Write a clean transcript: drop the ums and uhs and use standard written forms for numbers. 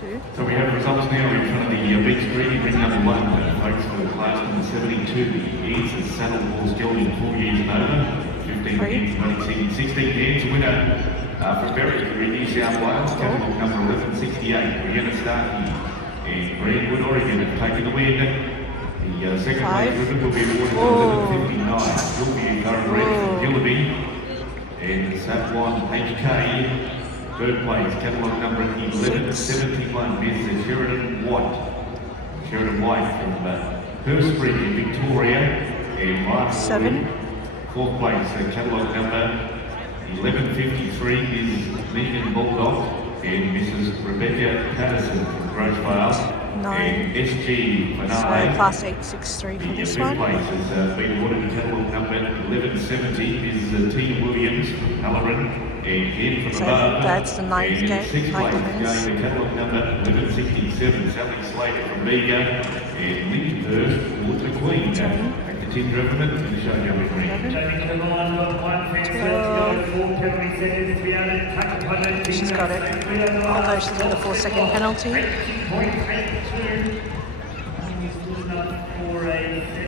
2. So we have results now in front of the big screen. Ring number 1, folks, for class number 72. It's a saddle horse gelding 4 years and over. 15 hands, 26, 16 hands. Winner from Berwick in New South Wales. Catalogue number 1168. We're going to start here. And Greenwood, Oregon, have taken the win. The second place ribbon will be awarded to 1159. Sylvia Thoroughbred from Gillaby. And Saffron HK. Third place, catalogue number 1171, Mrs. Sheridan White. Sheridan White from Hurstbridge in Victoria. And Mark 7. Fourth place, catalogue number 1153 is Megan Bulldog and Mrs. Rebecca Patterson from Grosevale. 9. And SG So Finale. class 863 for this one. The fifth place has been awarded to catalogue number 1170 is T. Williams from Halloran. And in from So above. that's the ninth and gate, sixth place vitamins. going to catalogue number 1167, Sally Slater from Bega. And Lindenhurst for the Queen. Back to Tim Driverman and the Showjumping ring. She's got it. Although she's got a 4-second penalty.